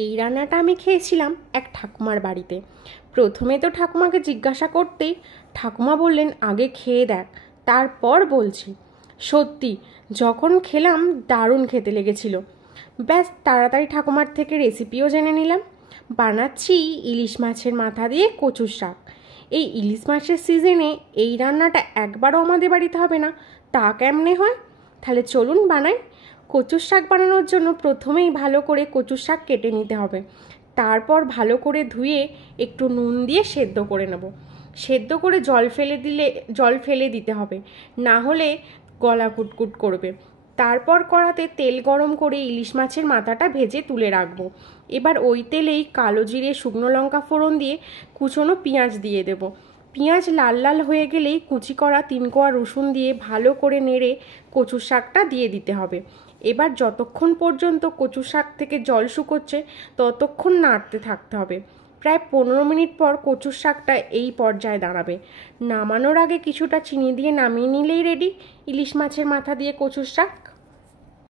এই রান্নাটা আমি খেয়েছিলাম এক ঠাকুমার বাড়িতে। প্রথমে তো ঠাকুমাকে জিজ্ঞাসা করতেই ঠাকুমা বললেন আগে খেয়ে দেখ, তারপর বলছি। সত্যি যখন খেলাম দারুণ খেতে লেগেছিল। ব্যাস তাড়াতাড়ি ঠাকুমার থেকে রেসিপিও জেনে নিলাম। বানাচ্ছি ইলিশ মাছের মাথা দিয়ে কচুর শাক। এই ইলিশ মাছের সিজনে এই রান্নাটা একবারও আমাদের বাড়িতে হবে না, তা কেমনে হয়? তাহলে চলুন বানাই। কচুর শাক বানানোর জন্য প্রথমেই ভালো করে কচুর শাক কেটে নিতে হবে। তারপর ভালো করে ধুয়ে একটু নুন দিয়ে সেদ্ধ করে নেব। সেদ্ধ করে জল ফেলে দিতে হবে, না হলে গলা কুটকুট করবে। তারপর কড়াতে তেল গরম করে ইলিশ মাছের মাথাটা ভেজে তুলে রাখবো। এবার ওই তেলেই কালো জিরে শুকনো লঙ্কা ফোড়ন দিয়ে কুচনো পেঁয়াজ দিয়ে দেব। পেঁয়াজ লাল লাল হয়ে গেলেই কুচি করা 3 কোয়া রসুন দিয়ে ভালো করে নেড়ে কচুর শাকটা দিয়ে দিতে হবে। এবার যতক্ষণ পর্যন্ত কচু শাক থেকে জল শুকোচ্ছে ততক্ষণ নাড়তে থাকতে হবে। প্রায় 15 মিনিট পর কচুর শাকটা এই পর্যায়ে দাঁড়াবে। নামানোর আগে কিছুটা চিনি দিয়ে নামিয়ে নিলেই রেডি ইলিশ মাছের মাথা দিয়ে কচুর শাক।